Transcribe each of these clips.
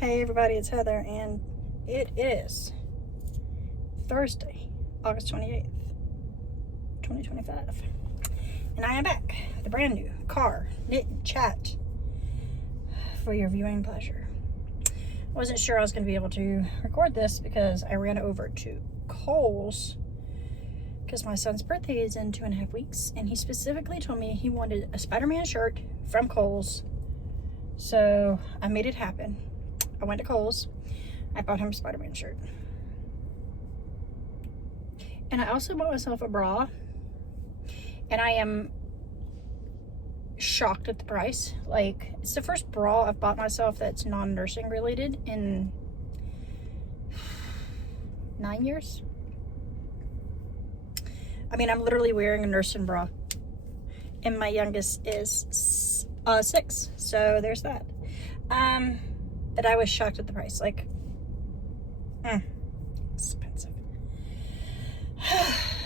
Hey everybody, it's Heather, and it is Thursday, August 28th, 2025. And I am back with a brand new car knit chat for your viewing pleasure. I wasn't sure I was going to be able to record this because I ran over to Kohl's because my son's birthday is in 2.5 weeks, and he specifically told me he wanted a Spider-Man shirt from Kohl's. So I made it happen. I went to Kohl's. I bought him a Spider-Man shirt. And I also bought myself a bra. And I am shocked at the price. Like, it's the first bra I've bought myself that's non-nursing related in 9 years. I mean, I'm literally wearing a nursing bra. And my youngest is 6. So there's that. But I was shocked at the price. Like, expensive.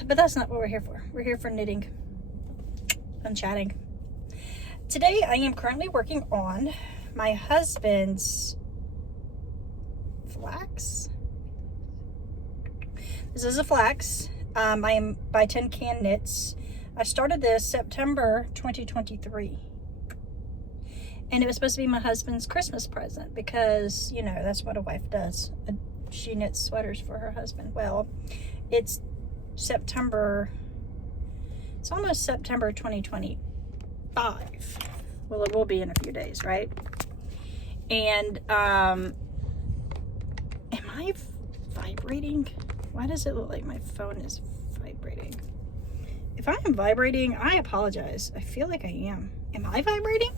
But that's not what we're here for. We're here for knitting and chatting. Today, I am currently working on my husband's flax. This is a flax. I am by Tin Can Knits. I started this September 2023. And it was supposed to be my husband's Christmas present because, you know, that's what a wife does. She knits sweaters for her husband. Well, it's almost September 2025. Well, it will be in a few days, right? And, am I vibrating? Why does it look like my phone is vibrating? If I am vibrating, I apologize. I feel like I am. Am I vibrating?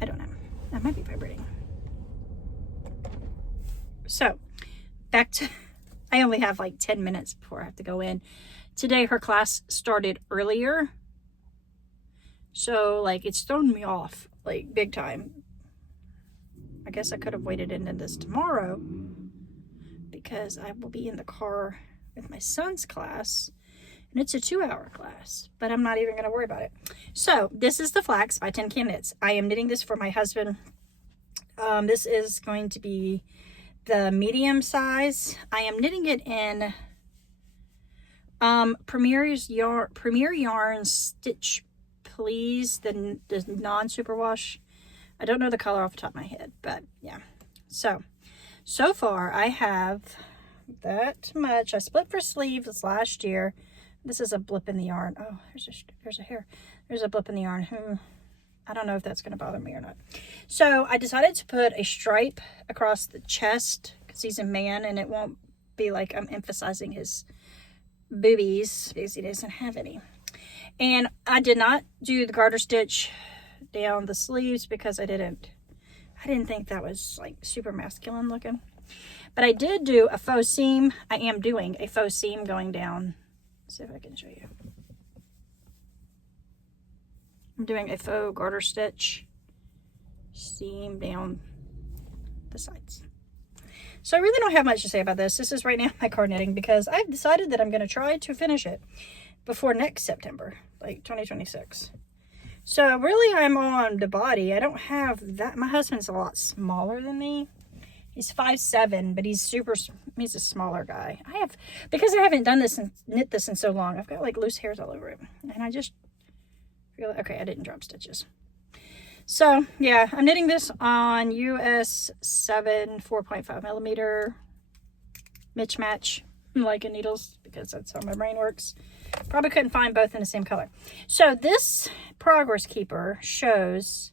I don't know. I might be vibrating. So, back to, I only have like 10 minutes before I have to go in. Today, her class started earlier. So, like, it's thrown me off, like, big time. I guess I could have waited into this tomorrow because I will be in the car with my son's class. And it's a 2-hour class, but I'm not even going to worry about it. So, this is the Flax by Tin Can Knits. I am knitting this for my husband. This is going to be the medium size. I am knitting it in Premier Yarn Stitch Please, the non-superwash. I don't know the color off the top of my head, but yeah. So far I have that much. I split for sleeves last year. This is a blip in the yarn. Oh, there's a hair. There's a blip in the yarn. I don't know if that's going to bother me or not. So I decided to put a stripe across the chest because he's a man and it won't be like I'm emphasizing his boobies because he doesn't have any. And I did not do the garter stitch down the sleeves because I didn't think that was like super masculine looking. But I did do a faux seam. I am doing a faux seam going down. See if I can show you. I'm doing a faux garter stitch seam down the sides. So I really don't have much to say about this. This is right now my car knitting because I've decided that I'm going to try to finish it before next September, like 2026. So really I'm on the body. I don't have that. My husband's a lot smaller than me. He's 5'7", but he's a smaller guy. Because I haven't done this and knit this in so long, I've got like loose hairs all over it. And I just feel, okay, I didn't drop stitches. So yeah, I'm knitting this on US 7 4.5 millimeter mismatch Leica needles because that's how my brain works. Probably couldn't find both in the same color. So this progress keeper shows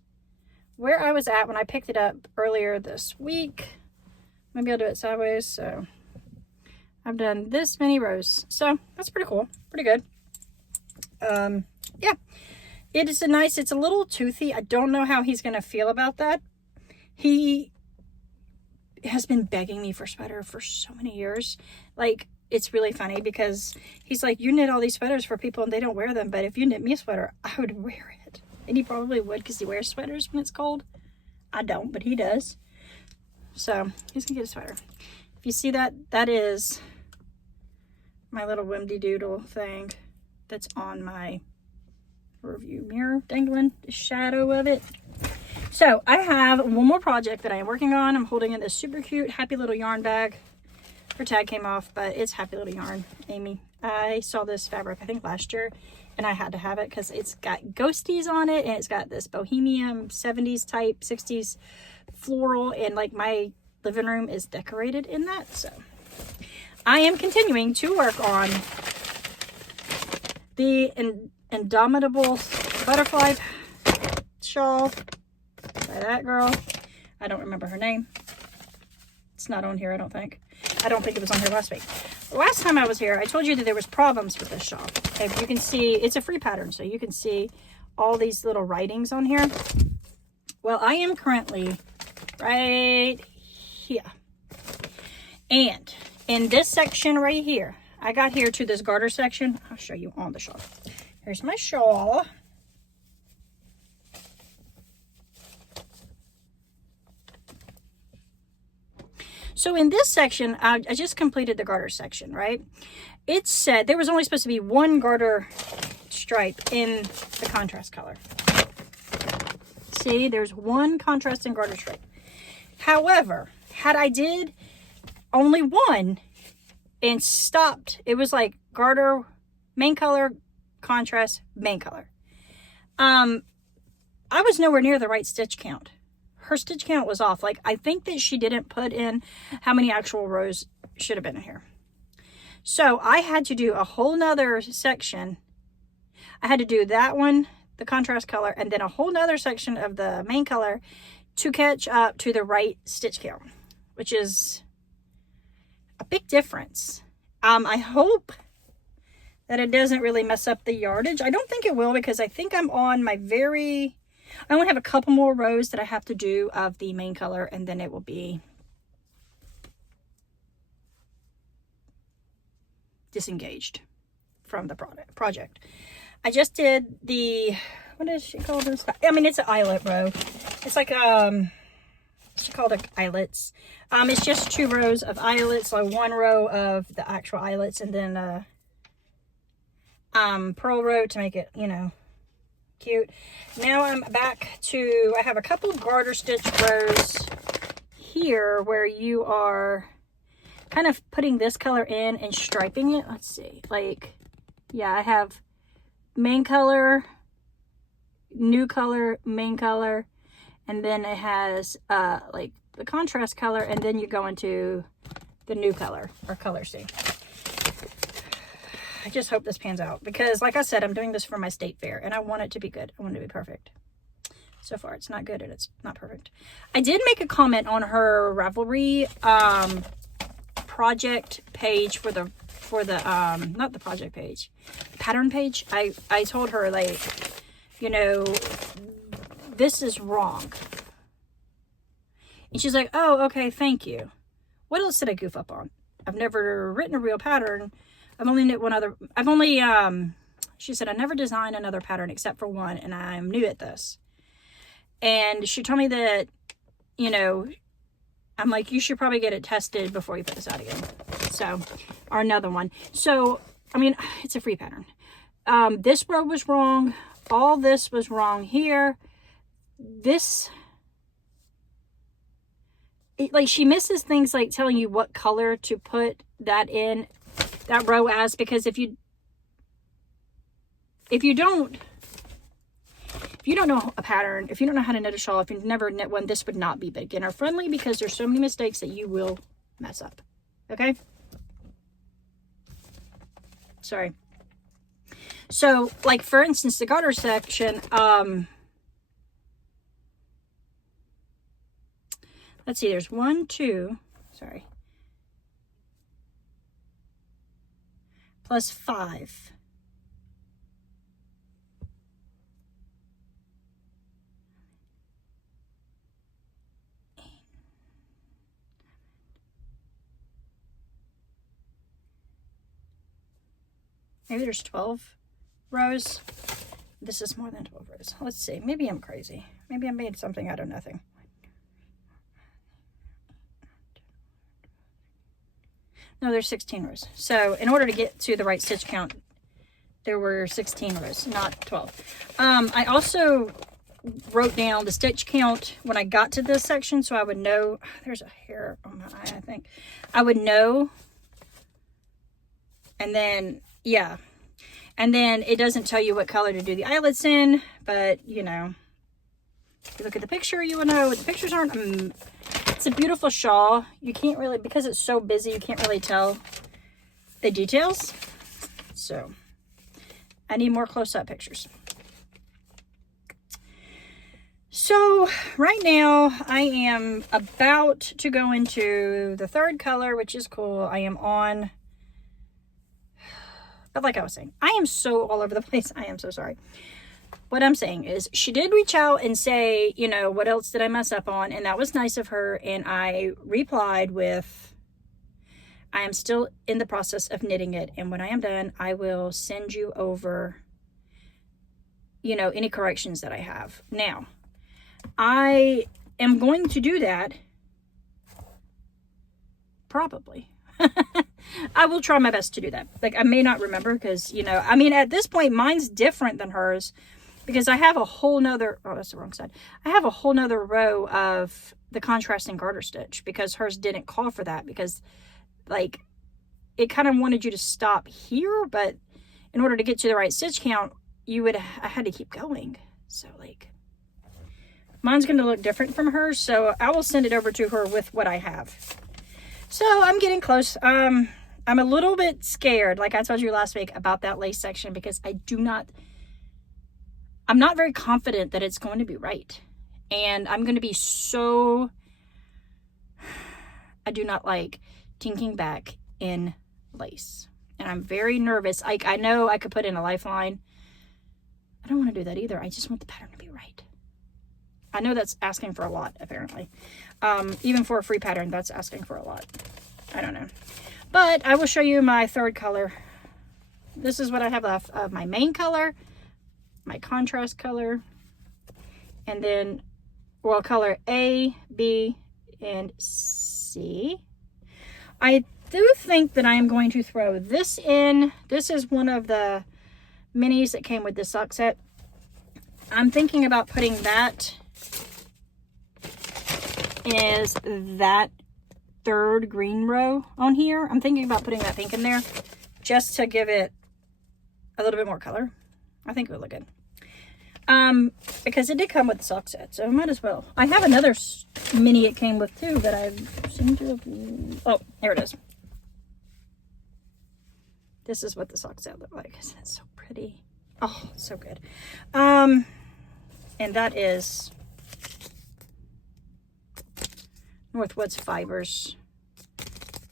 where I was at when I picked it up earlier this week. Maybe I'll do it sideways. So I've done this many rows. So that's pretty cool. Pretty good. Yeah. It's a little toothy. I don't know how he's going to feel about that. He has been begging me for sweater for so many years. Like, it's really funny because he's like, you knit all these sweaters for people and they don't wear them. But if you knit me a sweater, I would wear it. And he probably would because he wears sweaters when it's cold. I don't, but he does. So he's gonna get a sweater. If you see that, that is my little whimdy doodle thing that's on my review mirror dangling the shadow of it. So I have one more project that I am working on. I'm holding in this super cute happy little yarn bag. Her tag came off, but it's happy little yarn, Amy. I saw this fabric I think last year, and I had to have it because it's got ghosties on it, and it's got this bohemian 70s type 60s floral, and like my living room is decorated in that. So I am continuing to work on the Indomitable Butterfly shawl by that girl. I don't remember her name. It's not on here, I don't think. I don't think it was on here last week. Last time I was here, I told you that there was problems with this shawl. If you can see, it's a free pattern, so you can see all these little writings on here. Well, I am currently right here. And in this section right here, I got here to this garter section. I'll show you on the shawl. Here's my shawl. So in this section, I just completed the garter section, right? It said there was only supposed to be one garter stripe in the contrast color. See, there's one contrasting garter stripe. However, had I did only one and stopped, it was like garter, main color, contrast, main color. I was nowhere near the right stitch count. Her stitch count was off. Like, I think that she didn't put in how many actual rows should have been in here. So I had to do a whole nother section. I had to do that one, the contrast color, and then a whole nother section of the main color to catch up to the right stitch count, which is a big difference. I hope that it doesn't really mess up the yardage. I don't think it will, because I think I'm on my I only have a couple more rows that I have to do of the main color, and then it will be disengaged from the project. I just did the, what does she call this? I mean, it's an eyelet row. It's like, she called it eyelets. It's just 2 rows of eyelets, like 1 row of the actual eyelets, and then a pearl row to make it, you know, cute. Now I'm back to, I have a couple garter stitch rows here where you are kind of putting this color in and striping it. Let's see, like, yeah, I have main color, new color, main color, and then it has like the contrast color, and then you go into the new color, or color C. I just hope this pans out, because like I said, I'm doing this for my state fair, and I want it to be good. I want it to be perfect. So far, it's not good, and it's not perfect. I did make a comment on her Ravelry project page for the not the project page, pattern page. I told her, like, you know, this is wrong. And she's like, oh, okay, thank you. What else did I goof up on? I've never written a real pattern. I've only knit one other, she said, I never designed another pattern except for one, and I'm new at this. And she told me that, you know, I'm like, you should probably get it tested before you put this out again. So, or another one. So, I mean, it's a free pattern. This row was wrong. All this was wrong here. This, like, she misses things like telling you what color to put that in, that row as, because if you don't know a pattern, if you don't know how to knit a shawl, if you've never knit one, this would not be beginner friendly, because there's so many mistakes that you will mess up. Okay? Sorry. So, like, for instance, the garter section, let's see, there's 1, 2, sorry, plus 5. Maybe there's 12 rows. This is more than 12 rows. Let's see. Maybe I'm crazy. Maybe I made something out of nothing. No, there's 16 rows. So in order to get to the right stitch count, there were 16 rows, not 12. I also wrote down the stitch count when I got to this section, so I would know. There's a hair on my eye, I think. I would know. And then, yeah. And then it doesn't tell you what color to do the eyelets in, but, you know, if you look at the picture, you will know. The pictures aren't, it's a beautiful shawl. You can't really, because it's so busy, you can't really tell the details. So, I need more close-up pictures. So, right now, I am about to go into the third color, which is cool. I am on, but like I was saying, I am so all over the place. I am so sorry. What I'm saying is, she did reach out and say, you know, what else did I mess up on? And that was nice of her. And I replied with, I am still in the process of knitting it. And when I am done, I will send you over, you know, any corrections that I have. Now, I am going to do that. Probably. I will try my best to do that. Like, I may not remember because, you know, I mean, at this point, mine's different than hers because I have a whole nother, oh, that's the wrong side. I have a whole nother row of the contrasting garter stitch because hers didn't call for that because, like, it kind of wanted you to stop here, but in order to get to the right stitch count, I had to keep going. So, like, mine's going to look different from hers, so I will send it over to her with what I have. So, I'm getting close. I'm a little bit scared, like I told you last week, about that lace section because I'm not very confident that it's going to be right. And I'm going to be so, I do not like tinking back in lace. And I'm very nervous. I know I could put in a lifeline. I don't want to do that either. I just want the pattern to be right. I know that's asking for a lot, apparently. Even for a free pattern, that's asking for a lot. I don't know. But I will show you my third color. This is what I have left of my main color, my contrast color, and then, well, color A, B, and C. I do think that I am going to throw this in. This is one of the minis that came with this sock set. I'm thinking about putting that as that third green row on here. I'm thinking about putting that pink in there just to give it a little bit more color. I think it would look good. Because it did come with the sock set, so I might as well. I have another mini it came with too, but I seem to have, oh, there it is. This is what the sock set looked like. Isn't it so pretty? Oh, so good. And that is Northwoods Fibers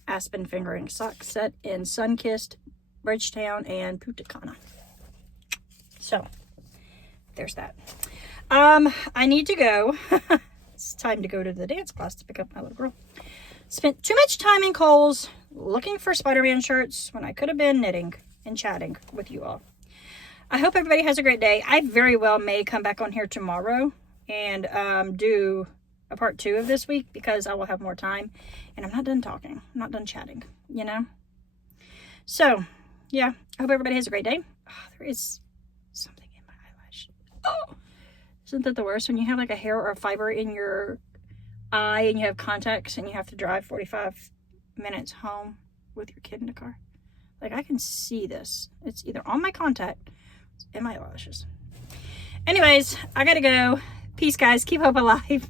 Aspen Fingering Sock Set in Sunkissed, Bridgetown, and Punta Cana. So, there's that. I need to go. It's time to go to the dance class to pick up my little girl. Spent too much time in Kohl's looking for Spider-Man shirts when I could have been knitting and chatting with you all. I hope everybody has a great day. I very well may come back on here tomorrow and do a part 2 of this week because I will have more time and I'm not done talking. I'm not done chatting, you know? So, yeah, I hope everybody has a great day. Oh, there is something in my eyelash. Oh, isn't that the worst when you have like a hair or a fiber in your eye and you have contacts and you have to drive 45 minutes home with your kid in the car? Like, I can see this. It's either on my contact or in my eyelashes. Anyways, I gotta go. Peace, guys. Keep hope alive.